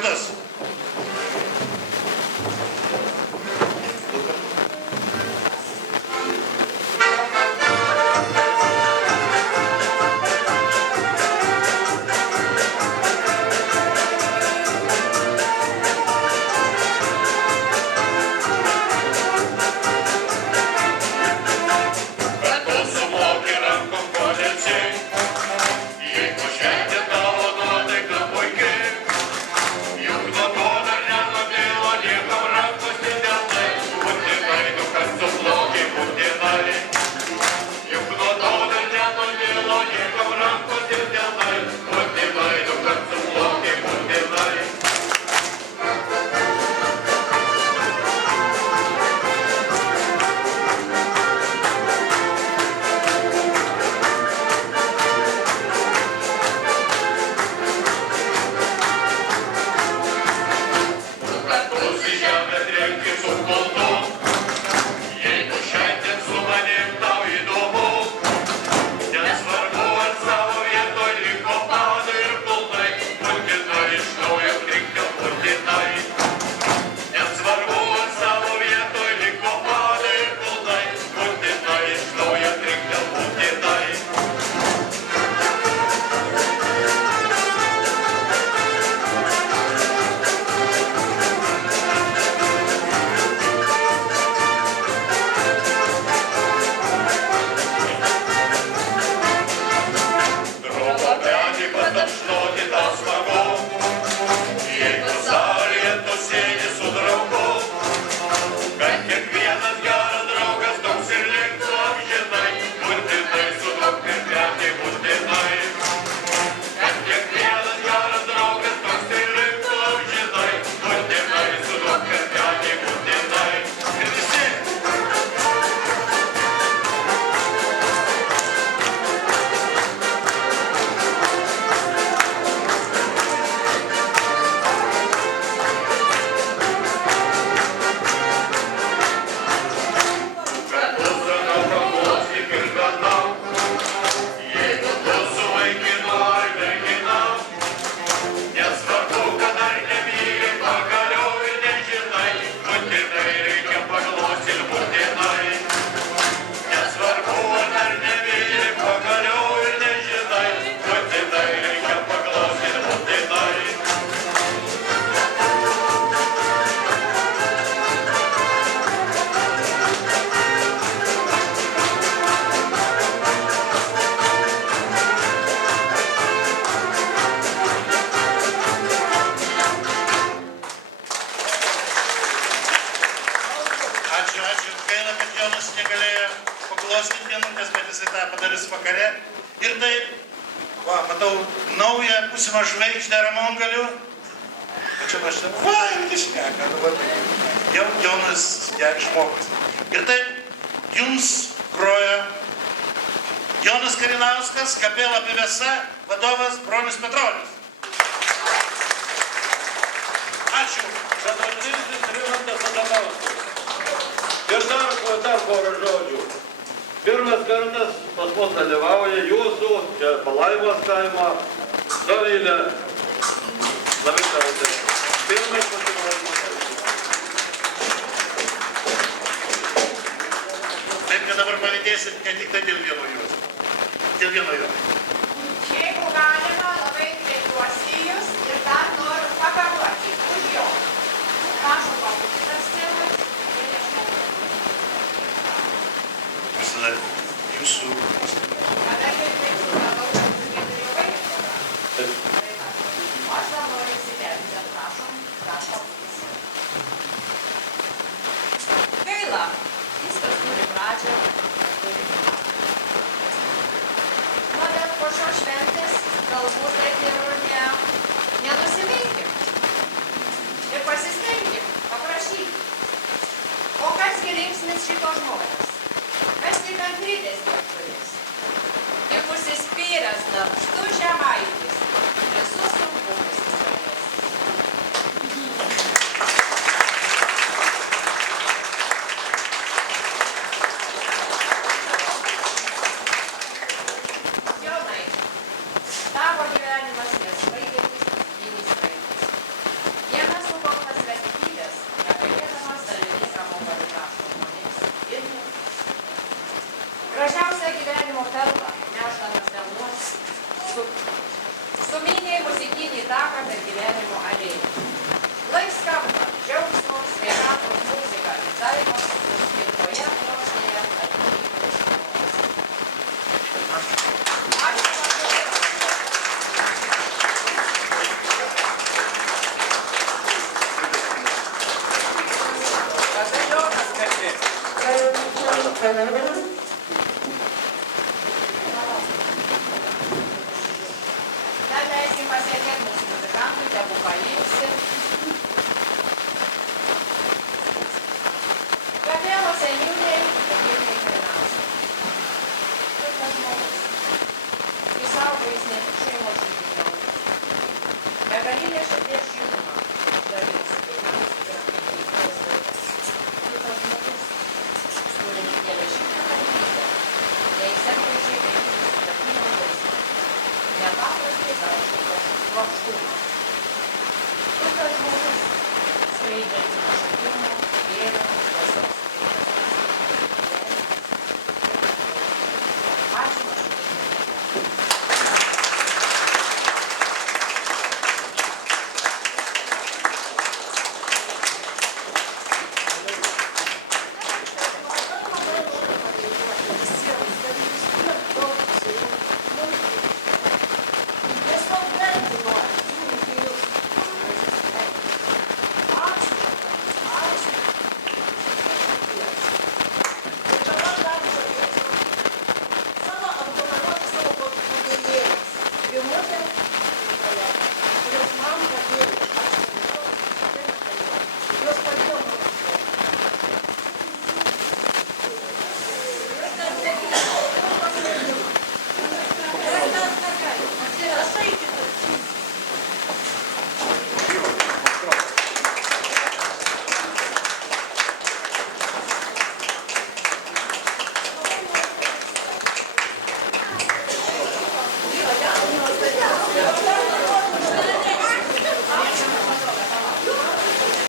kartus. Ir taip, va, matau naują būsimą žvaigždę Ramongalių. O čia aš ten, va, ir šneka, nu va taip. Jau jaunas išmokus. Ir taip, jums groja Jonas Karinauskas, kapela Pivesa, vadovas Bronius Petronis. Ačiū. Žadatinis Rimantas Adamauskas. Ir dar porą žodžių. Pirmas kartas pas mus dalyvauja jūsų, čia Palaimos kaimo, Dovilė Lavitaitė. Pirmas pasirodymas. Taip, kad dabar pavydėsit ne tik tai dėl vieno jūsų. Dėl vieno jo. Jeigu galima, labai kreipiuosi į jūs ir dar noriu pagaruoti už jo. Prašau pabūti tas tėvas. Visada jūsų... Kada kaip supratau, kad jūs neturėjo vaikų. Aš dar noriu įsiterpti, prašom, prašom. Gaila, viskas turi pradžią. Nu, bet po šios šventės galbūt taip ir nenusiminkim. Ir pasistengim, paprašykim. O kasgi linksmins šito žmonės? Kas tik kantrybės turės. Tik užsispyręs darbštus žemaitis visus sunkumus įspręs. Jonai, tavo gyvenimas nesibaigiantis vidinis praeitis. Dar leiskim pasėdėti mūsų muzikantui, tegu pailsi. Gabrielo seniūniai, Virginijai Kalinauskui. Kitas žmogus. Išsaugojęs ne tik šeimos žydinėmus. Begalinė širdies šilumą. Dalyvis vaikams ir aktyvės vaikas. Kitas žmogus. Turinti geležinę galimybę. Jei sekrečiai veikti su tarpiniam laisvą. Nepaprastai darbštus kruopštumą. Kitas žmogus. Skleidžiantis nuoširdumo, gėrio, tiesos. Ačiū nuoširdžiai. Kurios man padėjo